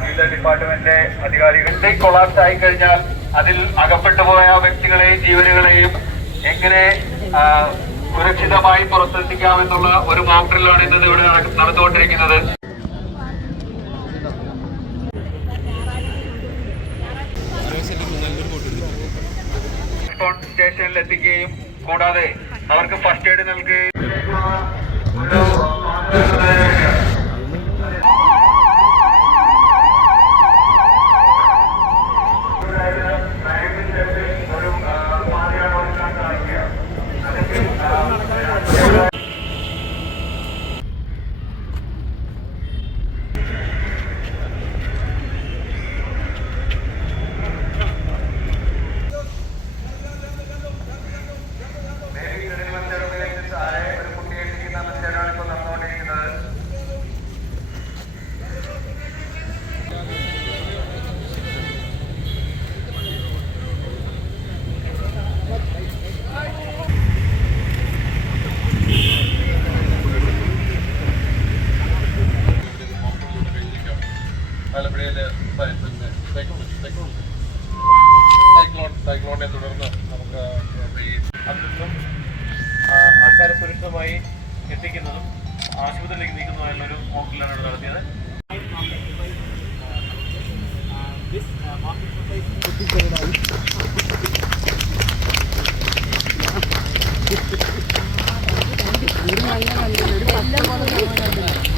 ജില്ലാ ഡിപ്പാർട്ട്മെന്റിന്റെ അധികാരികളുടെ കൊളാപ്സ് ആയി കഴിഞ്ഞാൽ അതിൽ അകപ്പെട്ടു പോയ വ്യക്തികളെയും ജീവനുകളെയും എങ്ങനെ സുരക്ഷിതമായി പുറത്തെത്തിക്കാമെന്നുള്ള ഒരു മോക്ഡ്രില്ലാണ് ഇന്നത് ഇവിടെ നടന്നുകൊണ്ടിരിക്കുന്നത്. സ്റ്റേഷനിൽ എത്തിക്കുകയും കൂടാതെ അവർക്ക് ഫസ്റ്റ് എയ്ഡ് നൽകുകയും ആലപ്പുഴയിലെ പിന്നെ സൈക്ലോൺ സൈക്ലോൺ സൈക്ലോൺ സൈക്ലോണിനെ തുടർന്ന് നമുക്ക് ഈ അതിൽ ആൾക്കാരെ സുരക്ഷിതമായി എത്തിക്കുന്നതും ആശുപത്രിയിലേക്ക് നീക്കുന്നതുമായുള്ള ഒരു മോക്കിലാണ് നടത്തിയത്. എല്ലാം